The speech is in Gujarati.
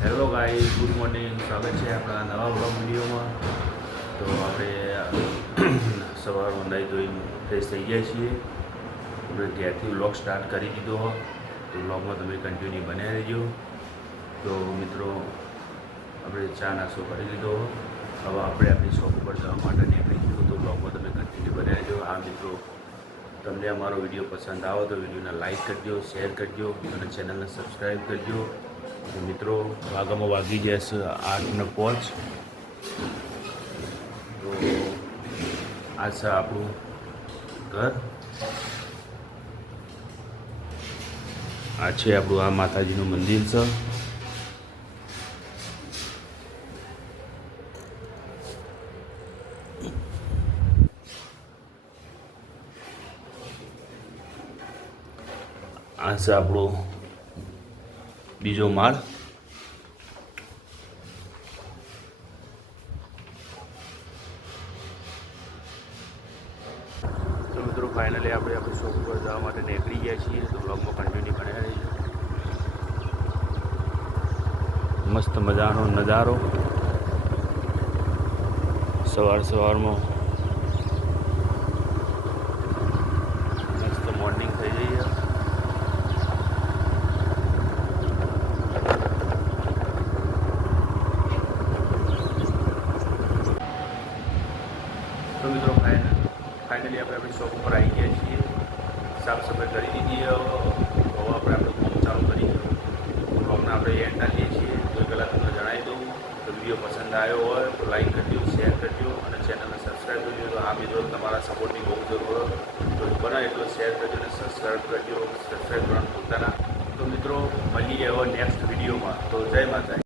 Hello guys, good morning. સ્વાગત છે આપણા નવા બ્લોગ વિડીયોમાં. તો આપણે સવારમાં નાહી ધોઈને ફ્રેશ થઈ ગયા છીએ. આપણે ઘેરથી વ્લોગ સ્ટાર્ટ કરી દીધો. તો વ્લોગમાં તમે કન્ટિન્યુ બન્યા રહેજો. તો મિત્રો, આપણે ચા નાસ્તો કરી લીધો. હવે આપણે આપણી શોપ ઉપર જવા માટે નીકળી ગયું. તો વ્લોગમાં તમે કન્ટિન્યુ બન્યા રહેજો. આ મિત્રો, તમને અમારો વિડીયો પસંદ આવે તો વિડીયોને લાઇક કરજો, શેર કરજો અને ચેનલને સબસ્ક્રાઈબ કરજો. મિત્રો, વાઘામાં વાગી જશે 8:05. તો આ છે આપણું ઘર. આ છે આપણું આ માતાજીનું મંદિર છે. આ છે આપણો બીજો માળ. તો મિત્રો, ફાઇનલી આપણે આપણી શોપ ઉપર જવા માટે નીકળી ગયા છીએ. તો બ્લોગમાં કન્ટિન્યુ કર્યા રહીશું. મસ્ત મજાનો નજારો સવારમાં મસ્ત મોર્નિંગ થઈ જઈએ. તો મિત્રો, ફાઇનલી આપણે આપણી શોપ ઉપર આવી ગયા છીએ. સાફ સફાઈ કરી દીધી. હવે આપણે આપણું કામ ચાલુ કરીએ. બ્લોગને આપણે એન્ડ આપીએ છીએ. તો પહેલાં તમને જણાવી દઉં, તો વિડીયો પસંદ આવ્યો હોય તો લાઈક કરજો, શેર કરજો અને ચેનલને સબસ્ક્રાઈબ કરજો. તો આ મિત્રો, તમારા સપોર્ટની બહુ જરૂર હોય તો બને એટલો શેર કરજો અને સબસ્ક્રાઈબ કરજો. સબસ્ક્રાઈબ કરવાનું ભૂલતા ના. તો મિત્રો, મળીએ હવે નેક્સ્ટ વિડીયોમાં. તો જય માતા.